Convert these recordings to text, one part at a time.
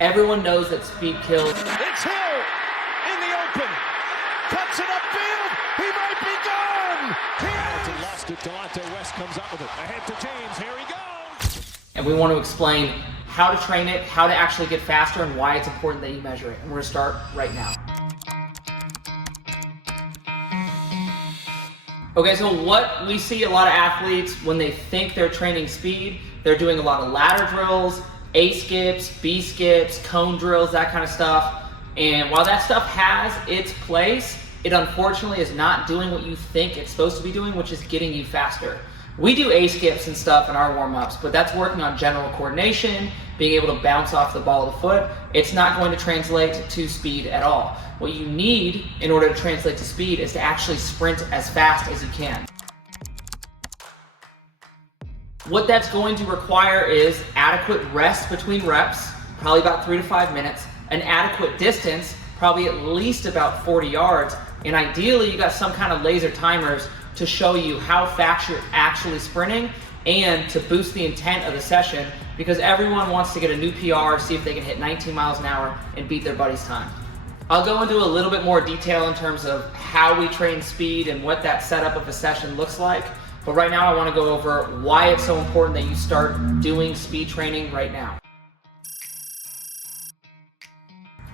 Everyone knows that speed kills. It's Hill in the open. Cuts it upfield. He might be gone. Hamilton lost it. Delonte West comes up with it. Ahead to James. Here he goes. And we want to explain how to train it, how to actually get faster, and why it's important that you measure it. And we're going to start right now. Okay, so what we see a lot of athletes when they think they're training speed, they're doing a lot of ladder drills, A skips, B skips, cone drills, that kind of stuff. And while that stuff has its place, it unfortunately is not doing what you think it's supposed to be doing, which is getting you faster. We do A skips and stuff in our warm-ups, but that's working on general coordination, being able to bounce off the ball of the foot. It's not going to translate to speed at all. What you need in order to translate to speed is to actually sprint as fast as you can. What that's going to require is adequate rest between reps, probably about 3 to 5 minutes, an adequate distance, probably at least about 40 yards, and ideally you got some kind of laser timers to show you how fast you're actually sprinting and to boost the intent of the session, because everyone wants to get a new PR, see if they can hit 19 miles an hour and beat their buddy's time. I'll go into a little bit more detail in terms of how we train speed and what that setup of a session looks like. But right now I want to go over why it's so important that you start doing speed training right now.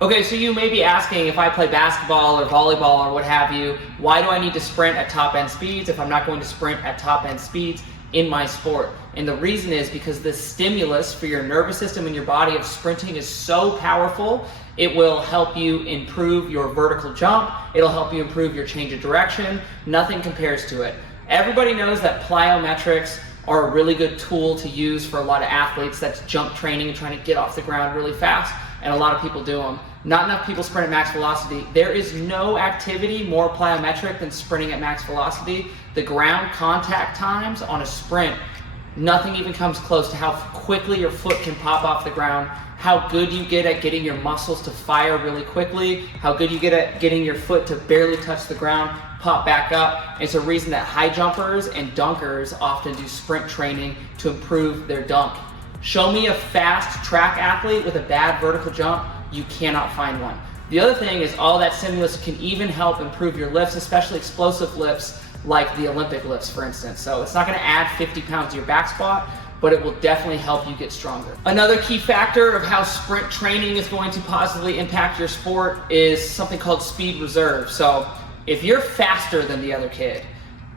Okay, so you may be asking, if I play basketball or volleyball or what have you, why do I need to sprint at top end speeds if I'm not going to sprint at top end speeds in my sport? And the reason is because the stimulus for your nervous system and your body of sprinting is so powerful. It will help you improve your vertical jump. It'll help you improve your change of direction. Nothing compares to it. Everybody knows that plyometrics are a really good tool to use for a lot of athletes. That's jump training and trying to get off the ground really fast, and a lot of people do them. Not enough people sprint at max velocity. There is no activity more plyometric than sprinting at max velocity. The ground contact times on a sprint, nothing even comes close to how quickly your foot can pop off the ground, how good you get at getting your muscles to fire really quickly, how good you get at getting your foot to barely touch the ground, pop back up. It's a reason that high jumpers and dunkers often do sprint training to improve their dunk. Show me a fast track athlete with a bad vertical jump, you cannot find one. The other thing is all that stimulus can even help improve your lifts, especially explosive lifts like the Olympic lifts, for instance. So it's not going to add 50 pounds to your back squat, but it will definitely help you get stronger. Another key factor of how sprint training is going to positively impact your sport is something called speed reserve. So if you're faster than the other kid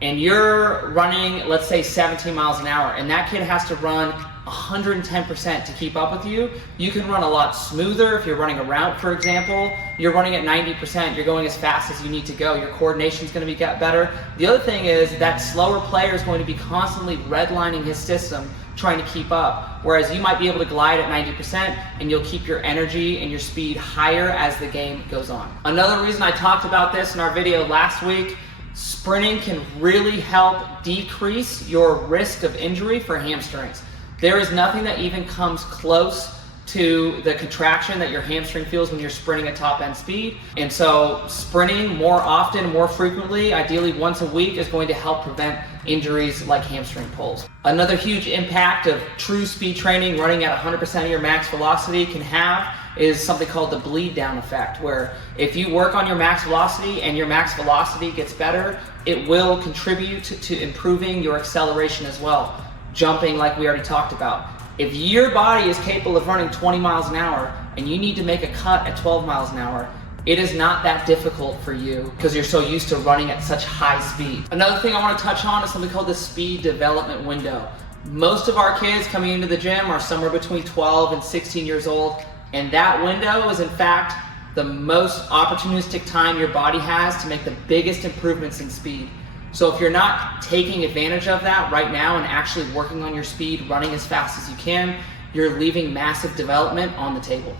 and you're running, let's say 17 miles an hour, and that kid has to run 110% to keep up with you, you can run a lot smoother. If you're running a route, for example, you're running at 90%, you're going as fast as you need to go. Your coordination is going to be better. The other thing is that slower player is going to be constantly redlining his system, trying to keep up, whereas you might be able to glide at 90% and you'll keep your energy and your speed higher as the game goes on. Another reason I talked about this in our video last week, sprinting can really help decrease your risk of injury for hamstrings. There is nothing that even comes close to the contraction that your hamstring feels when you're sprinting at top end speed. And so sprinting more often, more frequently, ideally once a week, is going to help prevent injuries like hamstring pulls. Another huge impact of true speed training, running at 100% of your max velocity, can have is something called the bleed down effect, where if you work on your max velocity and your max velocity gets better, it will contribute to improving your acceleration as well. Jumping, like we already talked about. If your body is capable of running 20 miles an hour and you need to make a cut at 12 miles an hour, it is not that difficult for you because you're so used to running at such high speed. Another thing I want to touch on is something called the speed development window. Most of our kids coming into the gym are somewhere between 12 and 16 years old, and that window is in fact the most opportunistic time your body has to make the biggest improvements in speed. So if you're not taking advantage of that right now and actually working on your speed, running as fast as you can, you're leaving massive development on the table.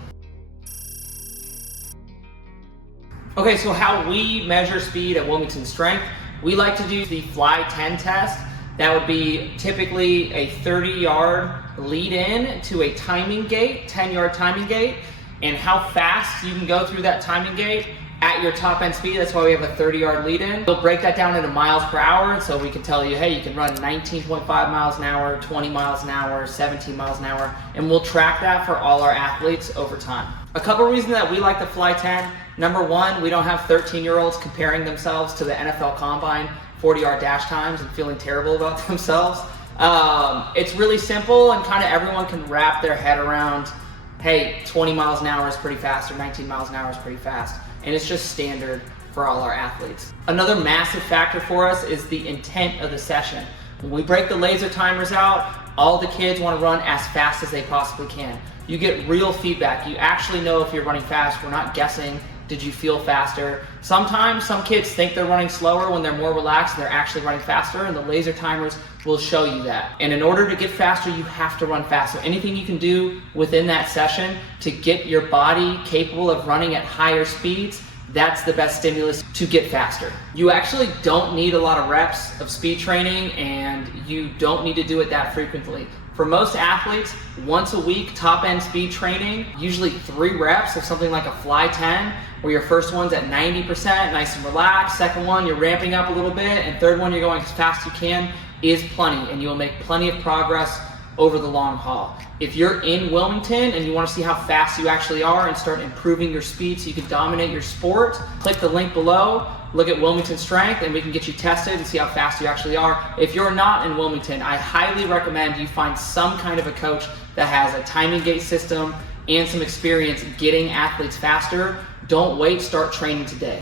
Okay, so how we measure speed at Wilmington Strength, we like to do the Fly 10 test. That would be typically a 30-yard lead in to a timing gate, 10-yard timing gate. and how fast you can go through that timing gate at your top end speed. That's why we have a 30-yard lead in. We'll break that down into miles per hour, so we can tell you, hey, you can run 19.5 miles an hour, 20 miles an hour, 17 miles an hour, and we'll track that for all our athletes over time. A couple reasons that we like the Fly 10. Number one, we don't have 13-year-olds comparing themselves to the NFL Combine 40-yard dash times and feeling terrible about themselves. It's really simple, and kind of everyone can wrap their head around, hey, 20 miles an hour is pretty fast, or 19 miles an hour is pretty fast. And it's just standard for all our athletes. Another massive factor for us is the intent of the session. When we break the laser timers out, all the kids want to run as fast as they possibly can. You get real feedback. You actually know if you're running fast. We're not guessing. Did you feel faster? Sometimes some kids think they're running slower when they're more relaxed and they're actually running faster, and the laser timers will show you that. And in order to get faster, you have to run faster. Anything you can do within that session to get your body capable of running at higher speeds, that's the best stimulus to get faster. You actually don't need a lot of reps of speed training, and you don't need to do it that frequently. For most athletes, once a week, top end speed training, usually 3 reps of something like a Fly 10, where your first one's at 90%, nice and relaxed. Second one, you're ramping up a little bit, and third one, you're going as fast as you can, is plenty, and you'll make plenty of progress over the long haul. If you're in Wilmington and you want to see how fast you actually are and start improving your speed so you can dominate your sport, click the link below, look at Wilmington Strength, and we can get you tested and see how fast you actually are. If you're not in Wilmington, I highly recommend you find some kind of a coach that has a timing gate system and some experience getting athletes faster. Don't wait, start training today.